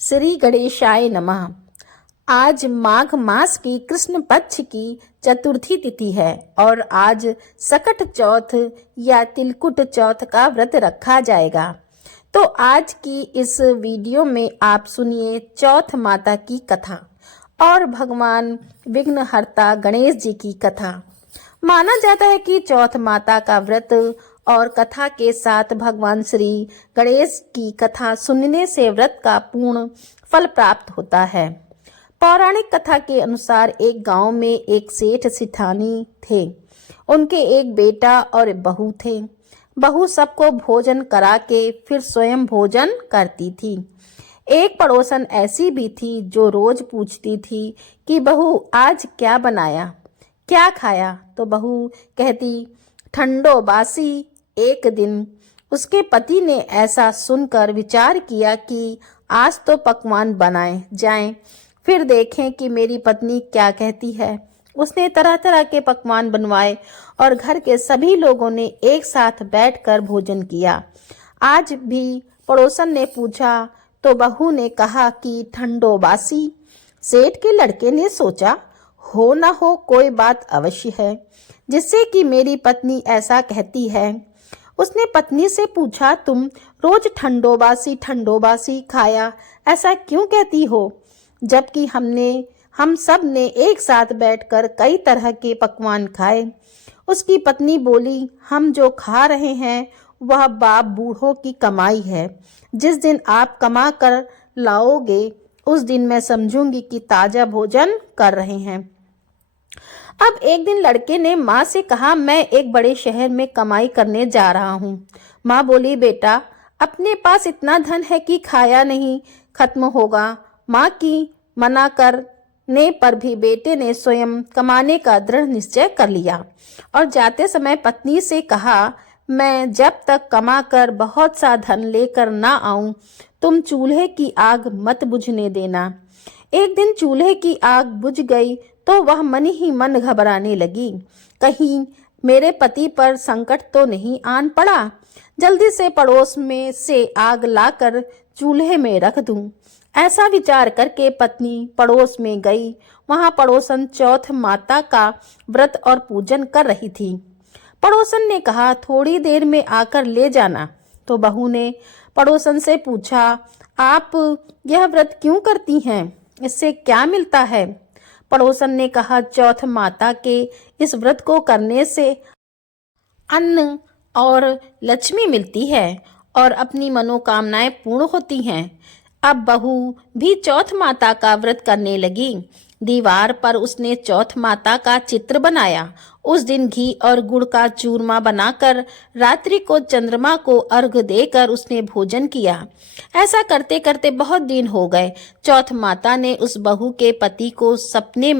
श्री गणेशाय नमः। आज माघ मास की कृष्ण पक्ष की चतुर्थी तिथि है और आज सकट चौथ या तिलकुट चौथ का व्रत रखा जाएगा। तो आज की इस वीडियो में आप सुनिए चौथ माता की कथा और भगवान विघ्नहर्ता गणेश जी की कथा। माना जाता है कि चौथ माता का व्रत और कथा के साथ भगवान श्री गणेश की कथा सुनने से व्रत का पूर्ण फल प्राप्त होता है। पौराणिक कथा के अनुसार एक गांव में एक सेठ सिठानी थे। उनके एक बेटा और बहू थे। बहू सबको भोजन करा के फिर स्वयं भोजन करती थी। एक पड़ोसन ऐसी भी थी जो रोज पूछती थी कि बहू आज क्या बनाया, क्या खाया। तो बहू कहती ठंडो बासी। एक दिन उसके पति ने ऐसा सुनकर विचार किया कि आज तो पकवान बनाए जाएं, फिर देखें कि मेरी पत्नी क्या कहती है। उसने तरह तरह के पकवान बनवाए और घर के सभी लोगों ने एक साथ बैठकर भोजन किया। आज भी पड़ोसन ने पूछा तो बहू ने कहा कि ठंडो बासी। सेठ के लड़के ने सोचा हो न हो कोई बात अवश्य है जिससे कि मेरी पत्नी ऐसा कहती है। उसने पत्नी से पूछा तुम रोज ठंडो बासी खाया ऐसा क्यों कहती हो, जबकि हम सब ने एक साथ बैठकर कई तरह के पकवान खाए। उसकी पत्नी बोली हम जो खा रहे हैं वह बाप बूढ़ों की कमाई है। जिस दिन आप कमा कर लाओगे उस दिन मैं समझूंगी कि ताजा भोजन कर रहे हैं। अब एक दिन लड़के ने माँ से कहा मैं एक बड़े शहर में कमाई करने जा रहा हूँ। माँ बोली बेटा अपने पास इतना धन है कि खाया नहीं खत्म होगा। माँ की मना करने पर भी बेटे ने स्वयं कमाने का दृढ़ निश्चय कर लिया और जाते समय पत्नी से कहा मैं जब तक कमा कर बहुत सा धन लेकर ना आऊं तुम चूल्हे की आग मत बुझने देना। एक दिन चूल्हे की आग बुझ गई तो वह मन ही मन घबराने लगी, कहीं मेरे पति पर संकट तो नहीं आन पड़ा। जल्दी से पड़ोस में से आग लाकर चूल्हे में रख दूं। ऐसा विचार करके पत्नी पड़ोस में गई। वहां पड़ोसन चौथ माता का व्रत और पूजन कर रही थी। पड़ोसन ने कहा थोड़ी देर में आकर ले जाना। तो बहू ने पड़ोसन से पूछा आप यह व्रत क्यों करती हैं, इससे क्या मिलता है। पड़ोसन ने कहा चौथ माता के इस व्रत को करने से अन्न और लक्ष्मी मिलती है और अपनी मनोकामनाएं पूर्ण होती हैं। अब बहू भी चौथ माता का व्रत करने लगी। दीवार पर उसने चौथ माता का चित्र बनाया। उस दिन घी और गुड़ का चूरमा बनाकर रात्रि को चंद्रमा को अर्घ देकर उसने भोजन किया। ऐसा करते करते बहुत दिन हो गए। चौथ माता ने उस बहू के पति को सपने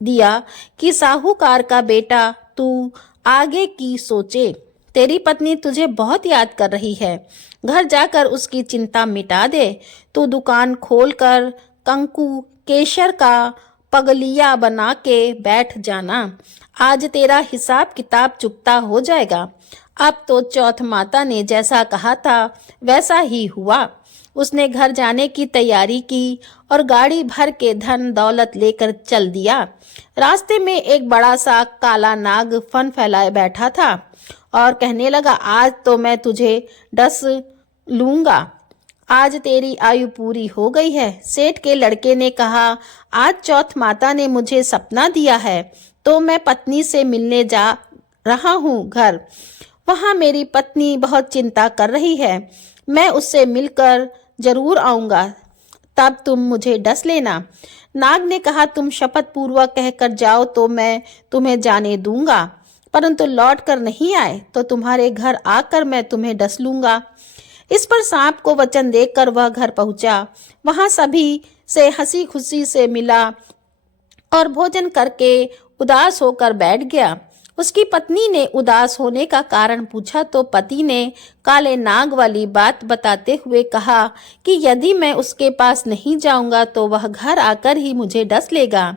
दिया कि साहूकार का बेटा तू आगे की सोचे, तेरी पत्नी तुझे बहुत याद कर रही है। घर जाकर उसकी चिंता मिटा दे। तू दुकान खोलकर कंकु केसर का पगलिया बना के बैठ जाना। आज तेरा हिसाब किताब चुकता हो जाएगा। अब तो चौथ माता ने जैसा कहा था वैसा ही हुआ। उसने घर जाने की तैयारी की और गाड़ी भर के धन दौलत लेकर चल दिया। रास्ते में एक बड़ा सा काला नाग फन फैलाए बैठा था और कहने लगा आज तो मैं तुझे डस लूंगा। आज तेरी आयु पूरी हो गई है। सेठ के लड़के ने कहा आज चौथ माता ने मुझे सपना दिया है तो मैं पत्नी से मिलने जा रहा हूँ घर। वहाँ मेरी पत्नी बहुत चिंता कर रही है। मैं उससे मिलकर जरूर आऊँगा, तब तुम मुझे डस लेना। नाग ने कहा तुम शपथ पूर्वक कहकर जाओ तो मैं तुम्हें जाने दूंगा, परंतु लौट कर नहीं आए तो तुम्हारे घर आकर मैं तुम्हें डस लूंगा। इस पर सांप को वचन देकर वह घर पहुंचा। वहां सभी से हंसी खुशी से मिला और भोजन करके उदास होकर बैठ गया। उसकी पत्नी ने उदास होने का कारण पूछा तो पति ने काले नाग वाली बात बताते हुए कहा कि यदि मैं उसके पास नहीं जाऊंगा तो वह घर आकर ही मुझे डस लेगा।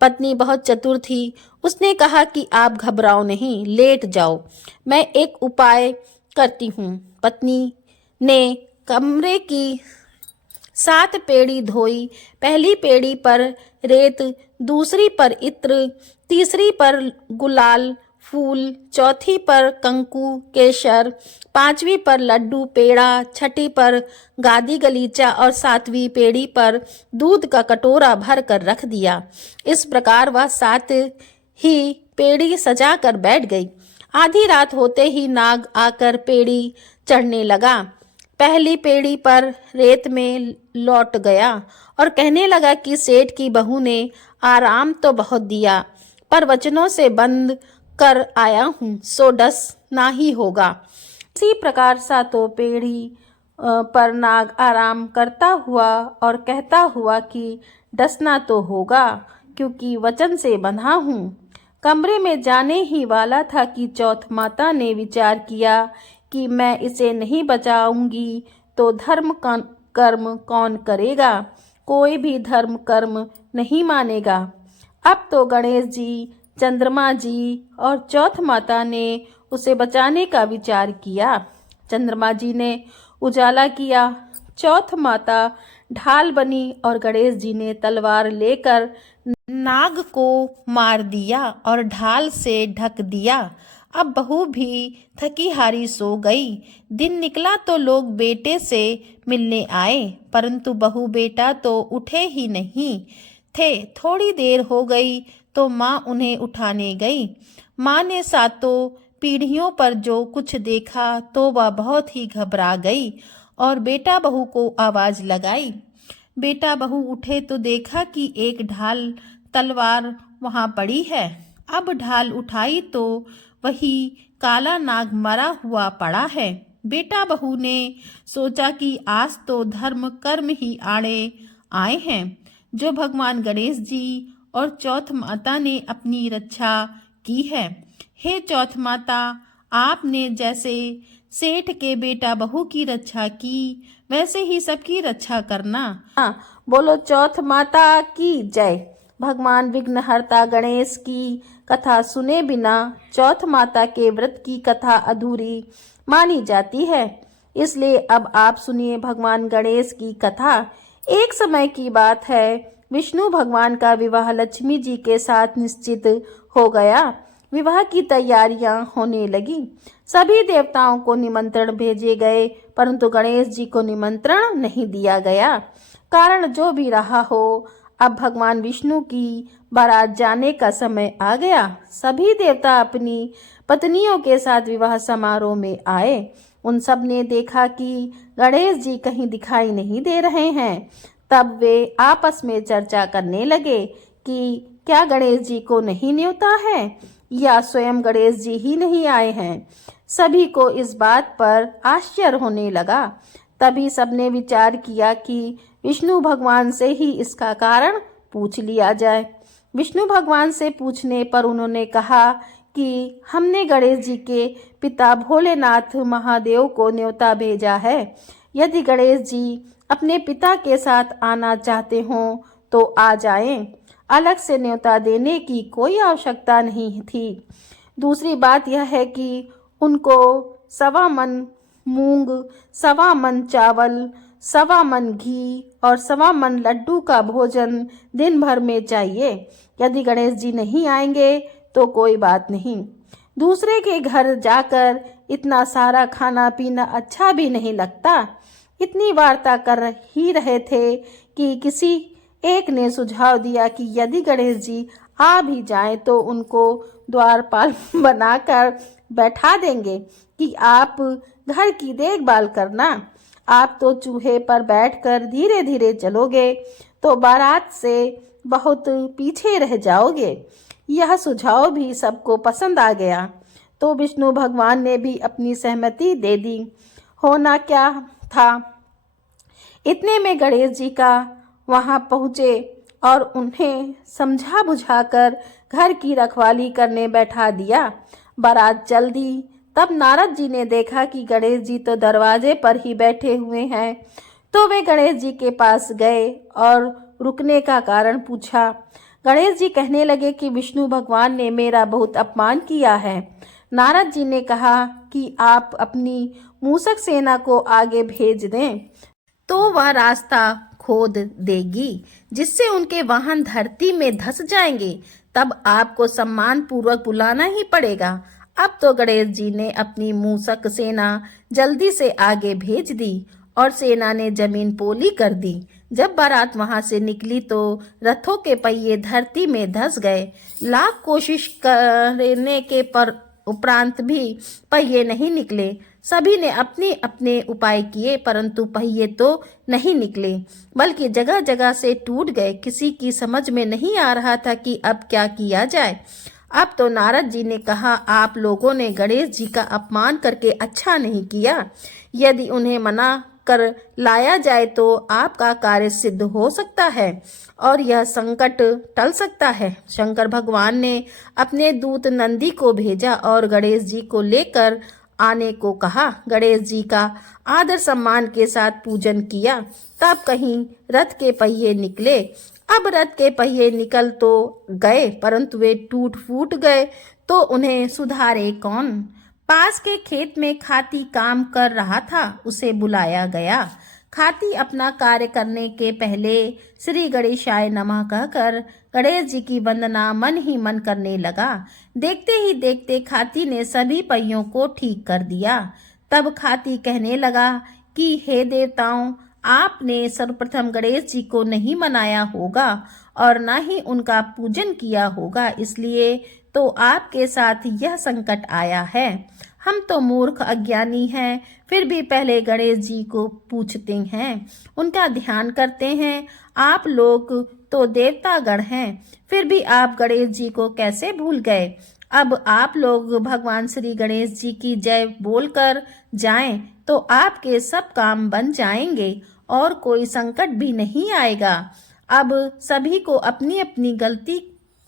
पत्नी बहुत चतुर थी। उसने कहा कि आप घबराओ नहीं, लेट जाओ, मैं एक उपाय करती हूँ। पत्नी ने कमरे की 7 पेड़ी धोई, पहली पेड़ी पर रेत, दूसरी पर इत्र, तीसरी पर गुलाल फूल, चौथी पर कंकु केसर, 5वीं पर लड्डू पेड़ा, छठी पर गादी गलीचा और 7वीं पेड़ी पर दूध का कटोरा भर कर रख दिया। इस प्रकार वह 7 ही पेड़ी सजा कर बैठ गई। आधी रात होते ही नाग आकर पेड़ी चढ़ने लगा। पहली पेड़ी पर रेत में लौट गया और कहने लगा कि सेठ की बहू ने आराम तो बहुत दिया, पर वचनों से बंद कर आया हूँ, सो डस ना ही होगा। इसी प्रकार 7 पेड़ी पर नाग आराम करता हुआ और कहता हुआ कि डसना तो होगा, क्योंकि वचन से बंधा हूँ। कमरे में जाने ही वाला था कि चौथ माता ने विचार किया कि मैं इसे नहीं बचाऊंगी तो धर्म कर्म कौन करेगा। कोई भी धर्म कर्म नहीं मानेगा। अब तो गणेश जी, चंद्रमा जी और चौथ माता ने उसे बचाने का विचार किया। चंद्रमा जी ने उजाला किया, चौथ माता ढाल बनी और गणेश जी ने तलवार लेकर नाग को मार दिया और ढाल से ढक दिया। अब बहू भी थकी हारी सो गई। दिन निकला तो लोग बेटे से मिलने आए, परंतु बहू बेटा तो उठे ही नहीं थे। थोड़ी देर हो गई तो माँ उन्हें उठाने गई। माँ ने 7 पीढ़ियों पर जो कुछ देखा तो वह बहुत ही घबरा गई और बेटा बहू को आवाज लगाई। बेटा बहू उठे तो देखा कि एक ढाल तलवार वहां पड़ी है। अब ढाल उठाई तो वही काला नाग मरा हुआ पड़ा है। बेटा बहू ने सोचा कि आज तो धर्म कर्म ही आड़े आए हैं, जो भगवान गणेश जी और चौथ माता ने अपनी रक्षा की है। हे चौथ माता, आपने जैसे सेठ के बेटा बहू की रक्षा की, वैसे ही सबकी रक्षा करना। बोलो चौथ माता की जय। भगवान विघ्नहर्ता गणेश की कथा सुने बिना चौथ माता के व्रत की कथा अधूरी मानी जाती है। इसलिए अब आप सुनिए भगवान गणेश की कथा। एक समय की बात है, विष्णु भगवान का विवाह लक्ष्मी जी के साथ निश्चित हो गया। विवाह की तैयारियां होने लगी। सभी देवताओं को निमंत्रण भेजे गए, परंतु गणेश जी को निमंत्रण नहीं दिया गया। कारण जो भी रहा हो, अब भगवान विष्णु की बारात जाने का समय आ गया। सभी देवता अपनी पत्नियों के साथ विवाह समारोह में आए। उन सब ने देखा कि गणेश जी कहीं दिखाई नहीं दे रहे हैं। तब वे आपस में चर्चा करने लगे कि क्या गणेश जी को नहीं न्योता है या स्वयं गणेश जी ही नहीं आए हैं। सभी को इस बात पर आश्चर्य होने लगा। तभी सबने विचार किया कि विष्णु भगवान से ही इसका कारण पूछ लिया जाए। विष्णु भगवान से पूछने पर उन्होंने कहा कि हमने गणेश जी के पिता भोलेनाथ महादेव को न्योता भेजा है। यदि गणेश जी अपने पिता के साथ आना चाहते हों तो आ जाएं। अलग से न्योता देने की कोई आवश्यकता नहीं थी। दूसरी बात यह है कि उनको 1.25 मन मूंग, 1.25 मन चावल, 1.25 मन घी और 1.25 मन लड्डू का भोजन दिन भर में चाहिए। यदि गणेश जी नहीं आएंगे तो कोई बात नहीं। दूसरे के घर जाकर इतना सारा खाना पीना अच्छा भी नहीं लगता। इतनी वार्ता कर ही रहे थे कि किसी एक ने सुझाव दिया कि यदि गणेश जी आ भी जाएं तो उनको द्वारपाल बनाकर बैठा देंगे कि आप घर की देखभाल करना। आप तो चूहे पर बैठकर धीरे धीरे चलोगे तो बारात से बहुत पीछे रह जाओगे। यह सुझाव भी सबको पसंद आ गया तो विष्णु भगवान ने भी अपनी सहमति दे दी। होना क्या था, इतने में गणेश जी का वहां पहुँचे और उन्हें समझा बुझाकर घर की रखवाली करने बैठा दिया। बारात चल दी। तब नारद जी ने देखा कि गणेश जी तो दरवाजे पर ही बैठे हुए हैं, तो वे गणेश जी के पास गए और रुकने का कारण पूछा। गणेश जी कहने लगे कि विष्णु भगवान ने मेरा बहुत अपमान किया है। नारद जी ने कहा कि आप अपनी मूषक सेना को आगे भेज दें तो वह रास्ता खोद देगी, जिससे उनके वाहन धरती में धंस जाएंगे। तब आपको सम्मान पूर्वक बुलाना ही पड़ेगा। अब तो गणेश जी ने अपनी मूसक सेना जल्दी से आगे भेज दी और सेना ने जमीन पोली कर दी। जब बारात वहां से निकली तो रथों के पहिए धरती में धंस गए। लाख कोशिश करने के पर उपरांत भी पहिए नहीं निकले। सभी ने अपने अपने उपाय किए, परंतु पहिए तो नहीं निकले, बल्कि जगह जगह से टूट गए। किसी की समझ में नहीं आ रहा था कि अब क्या किया जाए। अब तो नारद जी ने कहा, आप लोगों ने गणेश जी का अपमान करके अच्छा नहीं किया। यदि उन्हें मना कर लाया जाए तो आपका कार्य सिद्ध हो सकता है और यह संकट टल सकता है। शंकर भगवान ने अपने दूत नंदी को भेजा और गणेश जी को लेकर आने को कहा। गणेश जी का आदर सम्मान के साथ पूजन किया। तब कहीं रथ के पहिए निकले। अब रथ के पहिए निकल तो गए, परंतु वे टूट फूट गए तो उन्हें सुधारे कौन। पास के खेत में खाती काम कर रहा था, उसे बुलाया गया। खाती अपना कार्य करने के पहले श्री गणेशाय नमः कहकर गणेश जी की वंदना मन ही मन करने लगा। देखते ही देखते खाती ने सभी पहियों को ठीक कर दिया। तब खाती कहने लगा कि हे देवताओं, आपने सर्वप्रथम गणेश जी को नहीं मनाया होगा और न ही उनका पूजन किया होगा, इसलिए तो आपके साथ यह संकट आया है। हम तो मूर्ख अज्ञानी हैं, फिर भी पहले गणेश जी को पूछते हैं, उनका ध्यान करते हैं। आप लोग तो देवतागण हैं, फिर भी आप गणेश जी को कैसे भूल गए। अब आप लोग भगवान श्री गणेश जी की जय बोलकर जाएं तो आपके सब काम बन जाएंगे और कोई संकट भी नहीं आएगा। अब सभी को अपनी अपनी गलती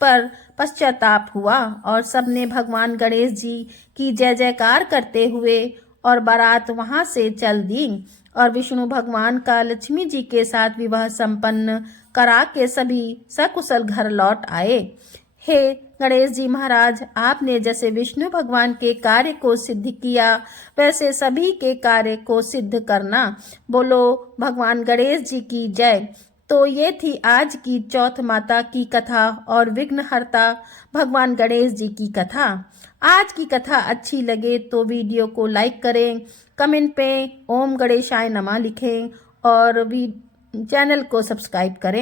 पर पश्चाताप हुआ और सबने भगवान गणेश जी की जय जयकार करते हुए और बारात वहां से चल दी और विष्णु भगवान का लक्ष्मी जी के साथ विवाह संपन्न करा के सभी सकुशल घर लौट आए। हे गणेश जी महाराज, आपने जैसे विष्णु भगवान के कार्य को सिद्ध किया, वैसे सभी के कार्य को सिद्ध करना। बोलो भगवान गणेश जी की जय। तो ये थी आज की चौथ माता की कथा और विघ्नहर्ता भगवान गणेश जी की कथा। आज की कथा अच्छी लगे तो वीडियो को लाइक करें, कमेंट पे ओम गणेशाय नमः लिखें और चैनल को सब्सक्राइब करें।